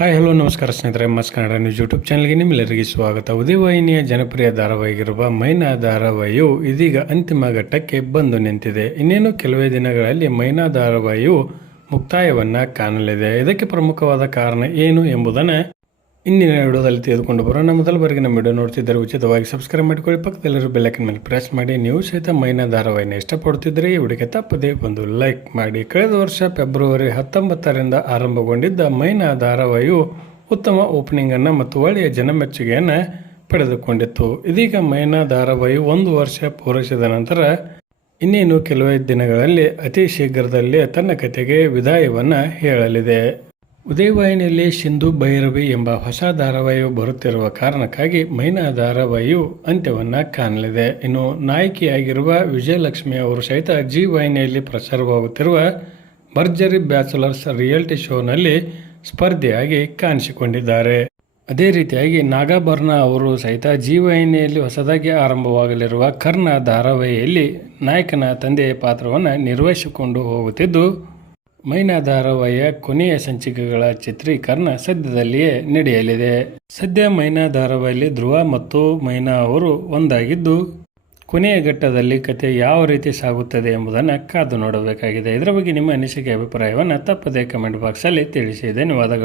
Hi hello ನಮಸ್ಕಾರ ಸ್ನೇಹಿತರೆ, ಮಸ್ ಕನ್ನಡ ನ್ಯೂಸ್ ಯೂಟ್ಯೂಬ್ ಚಾನಲ್ಗೆ ನಿಮ್ಮೆಲ್ಲರಿಗೆ ಸ್ವಾಗತ. ಉದಯವಾಹಿನಿಯ ಜನಪ್ರಿಯ ಧಾರಾವಾಹಿಗಿರುವ ಮೈನಾ ಧಾರಾವಾಹಿಯು ಇದೀಗ ಅಂತಿಮ ಘಟ್ಟಕ್ಕೆ ಬಂದು ನಿಂತಿದೆ. ಇನ್ನೇನು ಕೆಲವೇ ದಿನಗಳಲ್ಲಿ ಮೈನಾ ಧಾರಾವಾಹಿಯು ಮುಕ್ತಾಯವನ್ನು ಕಾಣಲಿದೆ. ಇದಕ್ಕೆ ಪ್ರಮುಖವಾದ ಕಾರಣ ಏನು ಎಂಬುದನ್ನು ಇಂದಿನ ವಿಡಿಯೋದಲ್ಲಿ ತೆಗೆದುಕೊಂಡು ಬರೋಣ. ಮೊದಲ ಬಾರಿಗೆ ನಮ್ಮ ವಿಡಿಯೋ ನೋಡ್ತಿದ್ದರೆ ಉಚಿತವಾಗಿ ಸಬ್ಸ್ಕ್ರೈಬ್ ಮಾಡಿಕೊಳ್ಳಿ, ಪಕ್ಕದಲ್ಲಿರೋ ಬೆಲ್ಲೈಕನ್ ಮೇಲೆ ಪ್ರೆಸ್ ಮಾಡಿ. ನೀವು ಸಹಿತ ಮೈನಾ ಧಾರಾವಾಹಿನ ಇಷ್ಟಪಡ್ತಿದ್ರೆ ಈ ವಿಡಿಯೋಗೆ ತಪ್ಪದೇ ಒಂದು ಲೈಕ್ ಮಾಡಿ. ಕಳೆದ ವರ್ಷ ಫೆಬ್ರವರಿ 19ರಿಂದ ಆರಂಭಗೊಂಡಿದ್ದ ಮೈನಾ ಧಾರಾವಾಹಿಯು ಉತ್ತಮ ಓಪನಿಂಗನ್ನು ಮತ್ತು ಒಳ್ಳೆಯ ಜನಮೆಚ್ಚುಗೆಯನ್ನು ಪಡೆದುಕೊಂಡಿತ್ತು. ಇದೀಗ ಮೈನಾ ಧಾರಾವಾಹಿ 1 ವರ್ಷ ಪೂರೈಸಿದ ನಂತರ ಇನ್ನೇನು ಕೆಲವೇ ದಿನಗಳಲ್ಲಿ ಅತಿ ಶೀಘ್ರದಲ್ಲೇ ತನ್ನ ಕಥೆಗೆ ವಿದಾಯವನ್ನು ಹೇಳಲಿದೆ. ಉದಯವಾಹಿನಿಯಲ್ಲಿ ಸಿಂಧು ಭೈರವಿ ಎಂಬ ಹೊಸ ಧಾರಾವಾಹಿಯು ಬರುತ್ತಿರುವ ಕಾರಣಕ್ಕಾಗಿ ಮೈನಾ ಧಾರಾವಾಹಿಯು ಅಂತ್ಯವನ್ನು ಕಾಣಲಿದೆ. ಇನ್ನು ನಾಯಕಿಯಾಗಿರುವ ವಿಜಯಲಕ್ಷ್ಮಿ ಅವರು ಸಹಿತ ಜಿ ವಾಹಿನಿಯಲ್ಲಿ ಪ್ರಸಾರವಾಗುತ್ತಿರುವ ಭರ್ಜರಿ ಬ್ಯಾಚುಲರ್ಸ್ ರಿಯಾಲಿಟಿ ಶೋನಲ್ಲಿ ಸ್ಪರ್ಧೆಯಾಗಿ ಕಾಣಿಸಿಕೊಂಡಿದ್ದಾರೆ. ಅದೇ ರೀತಿಯಾಗಿ ನಾಗಾಭರಣ ಅವರು ಸಹಿತ ಜಿ ವಾಹಿನಿಯಲ್ಲಿ ಹೊಸದಾಗಿ ಆರಂಭವಾಗಲಿರುವ ಕರ್ಣ ಧಾರಾವಾಹಿಯಲ್ಲಿ ನಾಯಕನ ತಂದೆಯ ಪಾತ್ರವನ್ನು ನಿರ್ವಹಿಸಿಕೊಂಡು ಹೋಗುತ್ತಿದ್ದು, ಮೈನಾ ಧಾರಾವಾಹಿಯ ಕೊನೆಯ ಸಂಚಿಕೆಗಳ ಚಿತ್ರೀಕರಣ ಸದ್ಯದಲ್ಲಿಯೇ ನಡೆಯಲಿದೆ. ಸದ್ಯ ಮೈನಾ ಧಾರಾವಾಹಿಯಲ್ಲಿ ಧ್ರುವ ಮತ್ತು ಮೈನಾ ಅವರು ಒಂದಾಗಿದ್ದು, ಕೊನೆಯ ಘಟ್ಟದಲ್ಲಿ ಕಥೆ ಯಾವ ರೀತಿ ಸಾಗುತ್ತದೆ ಎಂಬುದನ್ನು ಕಾದು ನೋಡಬೇಕಾಗಿದೆ. ಇದರ ಬಗ್ಗೆ ನಿಮ್ಮ ಅನಿಸಿಕೆ ಅಭಿಪ್ರಾಯವನ್ನು ತಪ್ಪದೇ ಕಮೆಂಟ್ ಬಾಕ್ಸಲ್ಲಿ ತಿಳಿಸಿ. ಧನ್ಯವಾದಗಳು.